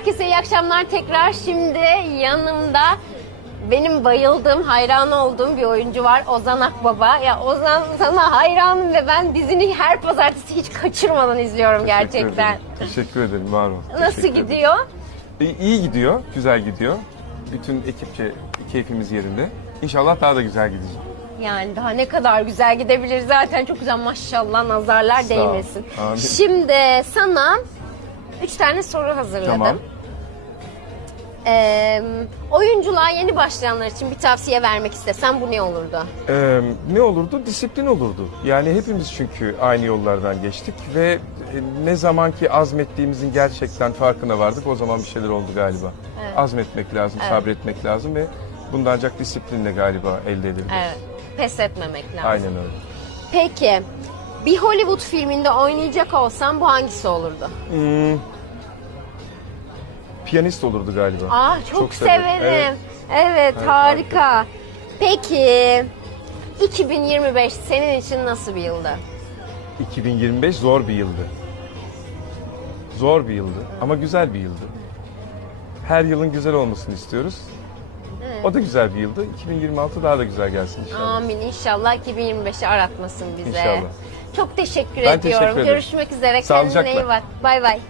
Herkese iyi akşamlar tekrar. Şimdi yanımda benim bayıldığım, hayran olduğum bir oyuncu var. Ozan Akbaba. Ya Ozan sana hayranım ve ben dizini her pazartesi hiç kaçırmadan izliyorum gerçekten. Teşekkür ederim, var ol. Nasıl Teşekkür ederim. gidiyor? İyi, gidiyor, güzel gidiyor. Bütün ekipçe keyfimiz yerinde. İnşallah daha da güzel gidecek. Yani daha ne kadar güzel gidebilir zaten çok güzel maşallah nazarlar değmesin. Amin. Şimdi sana üç tane soru hazırladım. Tamam. Ee, oyunculuğa yeni başlayanlar için bir tavsiye vermek istesem bu ne olurdu? Ee, ne olurdu? Disiplin olurdu. Yani hepimiz çünkü aynı yollardan geçtik ve e, ne zaman ki azmettiğimizin gerçekten farkına vardık o zaman bir şeyler oldu galiba. Evet. Azmetmek lazım, sabretmek lazım ve bunu ancak disiplinle galiba elde edilir. Evet. Pes etmemek lazım. Aynen öyle. Peki bir Hollywood filminde oynayacak olsam bu hangisi olurdu? Hmm, piyanist olurdu galiba. Ah çok, severim. Evet, Evet. harika. Peki 2025 senin için nasıl bir yıldı? 2025 zor bir yıldı. Zor bir yıldı ama güzel bir yıldı. Her yılın güzel olmasını istiyoruz. O da güzel bir yıldı. 2026 daha da güzel gelsin inşallah. Amin inşallah 2025'i aratmasın bize. İnşallah. Çok teşekkür Ben ediyorum. teşekkür ederim. Görüşmek üzere. Kendine iyi bak. Bay bay.